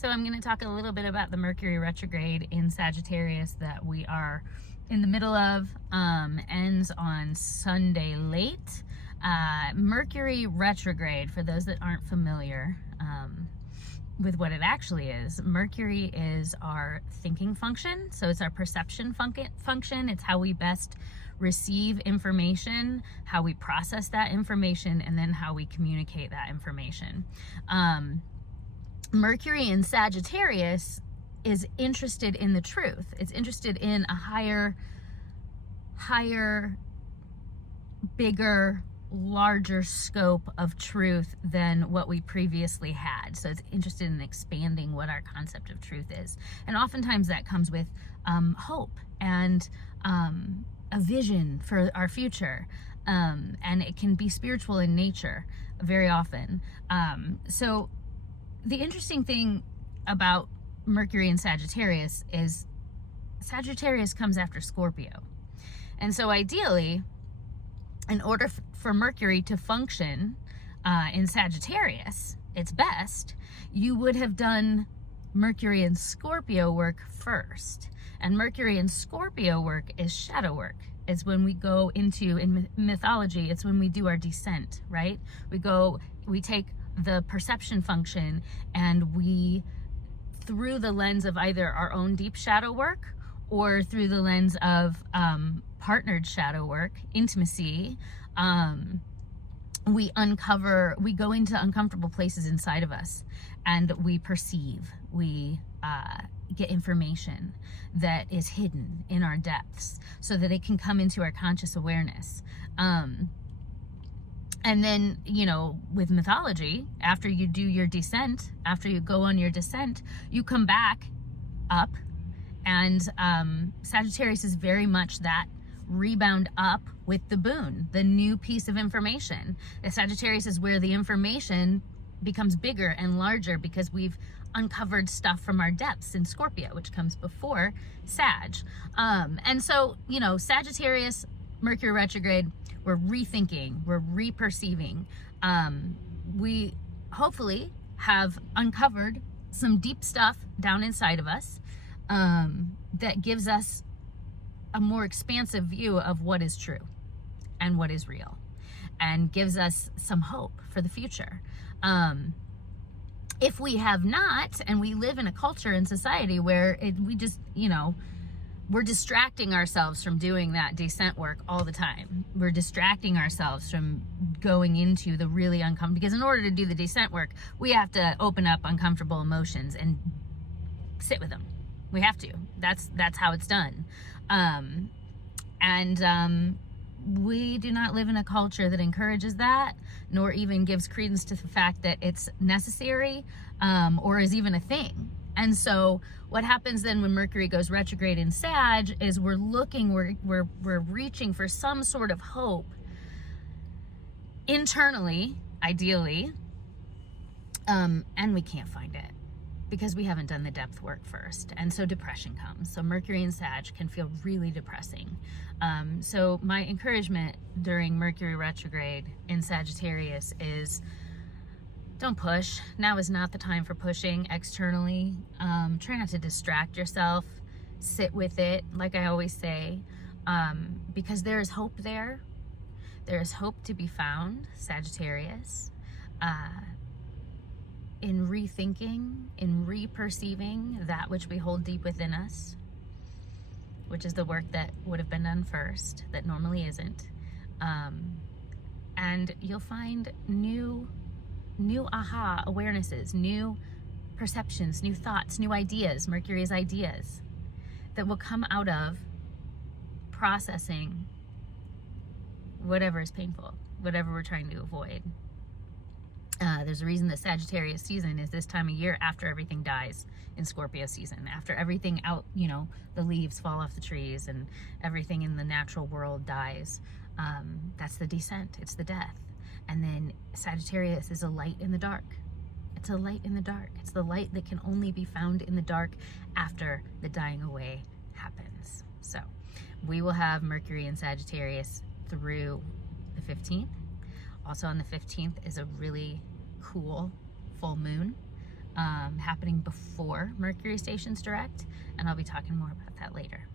So I'm going to talk a little bit about the Mercury retrograde in Sagittarius that we are in the middle of. Ends on Sunday late. Mercury retrograde, for those that aren't familiar with what it actually is, Mercury is our thinking function. So it's our perception function. It's how we best receive information, how we process that information, and then how we communicate that information. Mercury in Sagittarius is interested in the truth. It's interested in a higher, bigger, larger scope of truth than what we previously had. So it's interested in expanding what our concept of truth is. And oftentimes that comes with hope and a vision for our future. And it can be spiritual in nature very often. So the interesting thing about Mercury in Sagittarius is Sagittarius comes after Scorpio. And so ideally, in order for Mercury to function in Sagittarius, its best, you would have done Mercury and Scorpio work first. And Mercury and Scorpio work is shadow work. It's when we go into, in mythology, it's when we do our descent, right? We take the perception function and we, through the lens of either our own deep shadow work or through the lens of partnered shadow work, intimacy, we go into uncomfortable places inside of us and we perceive, we get information that is hidden in our depths so that it can come into our conscious awareness. And then, with mythology, after you do your descent, after you go on your descent, you come back up. And Sagittarius is very much that rebound up with the boon, the new piece of information. The Sagittarius is where the information becomes bigger and larger because we've uncovered stuff from our depths in Scorpio, which comes before Sag. And so, Sagittarius, Mercury retrograde, we're rethinking, we're reperceiving. We hopefully have uncovered some deep stuff down inside of us that gives us a more expansive view of what is true and what is real, and gives us some hope for the future. If we have not, and we live in a culture and society where we just, we're distracting ourselves from doing that descent work all the time. We're distracting ourselves from going into the really uncomfortable, because in order to do the descent work, we have to open up uncomfortable emotions and sit with them. We have to. That's how it's done. We do not live in a culture that encourages that, nor even gives credence to the fact that it's necessary, or is even a thing. And so what happens then when Mercury goes retrograde in Sag is we're reaching for some sort of hope internally, ideally, and we can't find it because we haven't done the depth work first. And so depression comes. So Mercury and Sag can feel really depressing. So my encouragement during Mercury retrograde in Sagittarius is don't push. Now is not the time for pushing externally. Try not to distract yourself. Sit with it, like I always say, because there is hope there. There is hope to be found, Sagittarius, in rethinking, in reperceiving that which we hold deep within us, which is the work that would have been done first, that normally isn't. And you'll find new aha awarenesses, new perceptions, new thoughts, new ideas, Mercury's ideas, that will come out of processing whatever is painful, whatever we're trying to avoid. There's a reason that Sagittarius season is this time of year after everything dies in Scorpio season, after everything out, the leaves fall off the trees and everything in the natural world dies. That's the descent, it's the death. And then Sagittarius is a light in the dark. It's a light in the dark. It's the light that can only be found in the dark after the dying away happens. So we will have Mercury in Sagittarius through the 15th. Also on the 15th is a really cool full moon. happening before Mercury stations direct, and I'll be talking more about that later.